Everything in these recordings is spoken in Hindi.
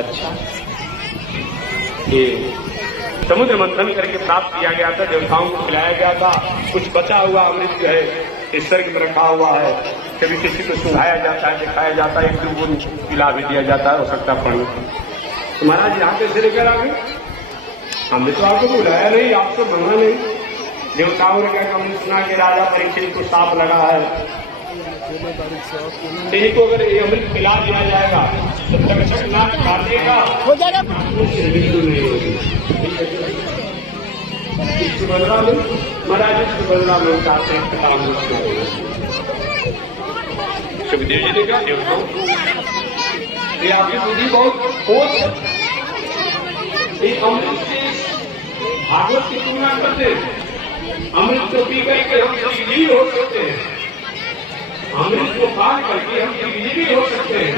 अच्छा, ये समुद्र मंथन करके प्राप्त किया गया था, देवताओं को खिलाया गया था। कुछ बचा हुआ अमृत जो है इस स्वर्ग में रखा हुआ है। कभी किसी को सुनाया जाता है, दिखाया जाता है, एक दो बूंद पिला भी दिया जाता है, हो सकता है पानी। तो महाराज यहाँ कैसे लेकर आ गए? हमने तो आपको बुलाया नहीं, आपसे मांगा नहीं। देवताओं ने कहा हमने सुना कि राजा परीक्षित को सांप लगा है, इनको अगर ये अमृत पिला दिया जाएगा तो तक्षक नाक काटेगा, हो जाएगा, मृत्यु नहीं होगी। इसके बदला में महाराज, इसके बदला में उठाते हैं। सुखदेव जी ने कहा देवताओं ये आपकी बुद्धि बहुत खोज है, एक अमृत से भागवत की तुलना करते हैं। अमृत को पी करके हम दिग्विजयी हो सकते हैं, अमृत को पान करके हम दिग्विजयी हो सकते हैं,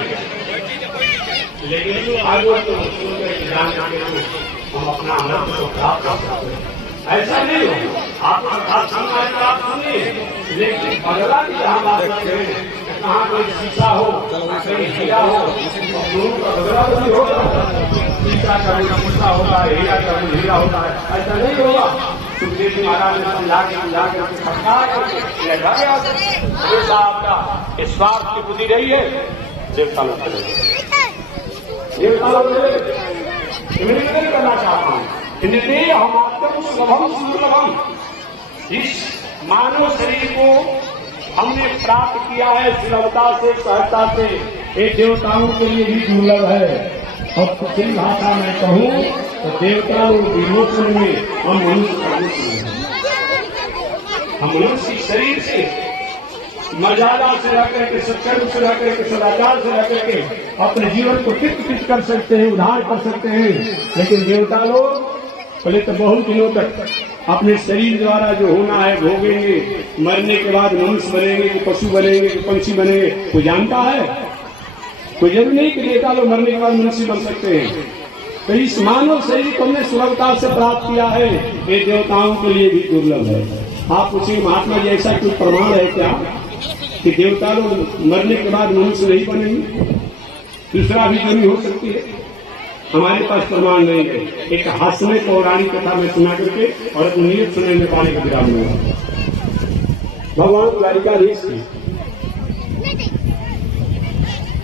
लेकिन भागवत को सुन करके जान करके हम अपना अमृत को प्राप्त कर सकते हैं। ऐसा नहीं हो, आप अर्थात सुनिए, लेकिन बदला की जहाँ बात करते हैं, कहाँ कोई शीशा हो, कहीं हीरा हो, बदला तो नहीं होगा। शीशा का शीशा होगा, हीरा का हीरा होता है, ऐसा नहीं होगा। सुखदेव जी महाराज ने समझा के आपका स्वार्थ की बुद्धि रही है, देवता लोग नहीं करना चाहता हूँ। हम आपको सुलभम सुलभम, इस मानव शरीर को हमने प्राप्त किया है सुलभता से, सहजता से, ये देवताओं के लिए भी दुर्लभ है। और कुशल भाषा में कहूँ तो देवता लोग विमोचन में हम मनुष्य, हम मनुष्य शरीर से मर्यादा से रह करके, सत्कर्म से रह करके, सदाचार से रह करके अपने जीवन को तित कर सकते हैं, उद्धार कर सकते हैं। लेकिन देवता लोग पहले तो बहुत दिनों तक अपने शरीर द्वारा जो होना है भोगेंगे, मरने के बाद मनुष्य बनेंगे, कि पशु बनेंगे, कि पंछी बनेंगे, कोई जानता है? कोई जरूरी नहीं कि देवता लोग मरने के बाद मनुष्य बन सकते हैं। तो इस मानव शरीर को हमने सुलभता से प्राप्त किया है, ये देवताओं के लिए भी दुर्लभ है। आप पूछिए महात्मा जी, ऐसा कोई प्रमाण है क्या कि देवता लोग मरने के बाद मनुष्य नहीं बनेंगे? दूसरा भी जरूरी हो सकती है, हमारे पास प्रमाण नहीं है। एक हास्य पौराणिक कथा में सुना करके और अपनी नीयत सुनने में पाने का विराम हुआ। भगवान द्वारिकाधीश की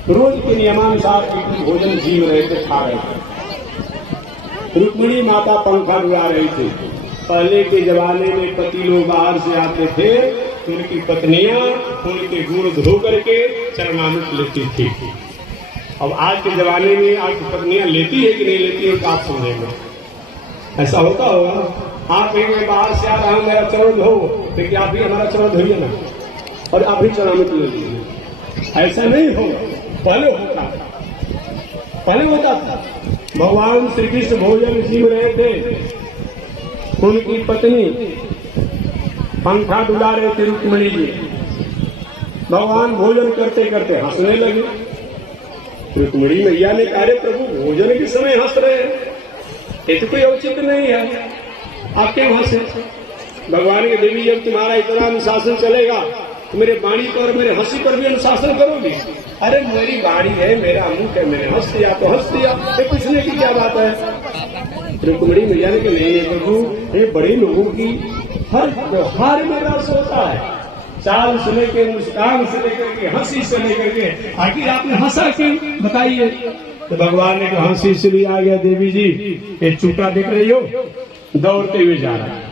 रोज के नियमानुसार भोजन जीव रहे थे, खा रहे थे। रुक्मिणी माता पंखा डुला रही थी। पहले के जमाने में पति लोग बाहर से आते थे, उनकी पत्नियां उनके गुण धो करके चरणामृत लेती थी। अब आज के जमाने में आपकी पत्नियां लेती है कि नहीं लेती है, आप समझेंगे। ऐसा होता होगा, आप एक बाहर से आ रहा हूं, मेरा चरण धो, लेकिन आप भी हमारा चरण धोइए ना, और आप भी चरणामृत ले लीजिए। ऐसा नहीं होगा, पहले होता था, पहले होता था। भगवान श्री कृष्ण भोजन जीव रहे थे, उनकी पत्नी पंखा डुला रहे थे रुक्मिणी जी। भगवान भोजन करते करते हंसने लगे। रुक्मिणी मैया ने कहा, प्रभु भोजन के समय हंस रहे हैं, ये तो कोई औचित्य नहीं है, आप क्यों हंसे? भगवान के देवी, जब तुम्हारा इतना अनुशासन चलेगा तो मेरे वाणी पर, मेरे हंसी पर भी अनुशासन करोगे? अरे मेरी वाणी है, मेरा मुंह है, मैंने हंस दिया तो हंस दिया, ये पूछने की क्या बात है? रुक्मिणी मैया ने कहा, नहीं प्रभु, ये बड़े लोगों की हर व्यवहार में रस होता है, चाल से लेकर, मुस्कान से लेकर के, हंसी से लेकर के, आखिर आपने हंसा क्यों, बताइए? तो भगवान ने कहा, हंसी इसलिए आ गया देवी जी, ये चूटा देख रही हो, दौड़ते हुए जा रहा है।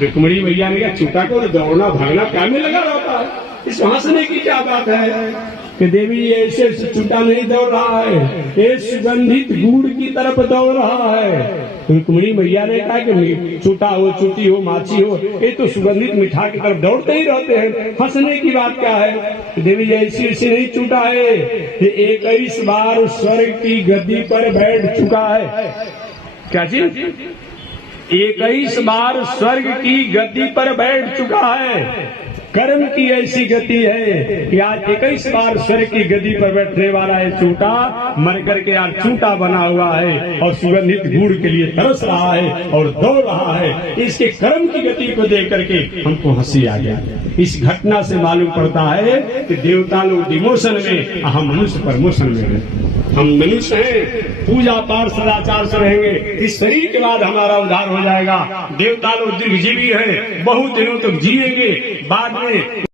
रुक्मिणी मैया ने कहा, चूटा को दौड़ना भागना क्या में लगा रहता है, इस हंसने की क्या बात है? कि देवी ऐसे चूटा नहीं दौड़ रहा है, ये सुगंधित गुड़ की तरफ दौड़ रहा है। रुक्मिणी मैया ने कहा कि चूटा हो, चूटी हो, माछी हो, ये तो सुगंधित मिठाई की तरफ दौड़ते ही रहते हैं, हंसने की बात क्या है? देवी ऐसे ऐसे नहीं चूटा है, ये 21 बार स्वर्ग की गद्दी पर बैठ चुका है। क्या चीज? 21 बार स्वर्ग की गद्दी पर बैठ चुका है। कर्म की ऐसी गति है कि आज 21 बार स्वर्ग की गद्दी पर बैठने वाला है चूटा, मर करके आज चूटा बना हुआ है और सुगंधित गुड़ के लिए तरस रहा है और दौड़ रहा है। इसके कर्म की गति को देख करके हमको हंसी आ गया। इस घटना से मालूम पड़ता है कि देवता लोग डिमोशन में, हम मनुष्य प्रमोशन में हैं। हम मनुष्य हैं, पूजा पाठ सदाचार से रहेंगे, इस शरीर के बाद हमारा उद्धार हो जाएगा। देवता लोग दीर्घजीवी है, बहुत दिनों तक जिएंगे, बाद में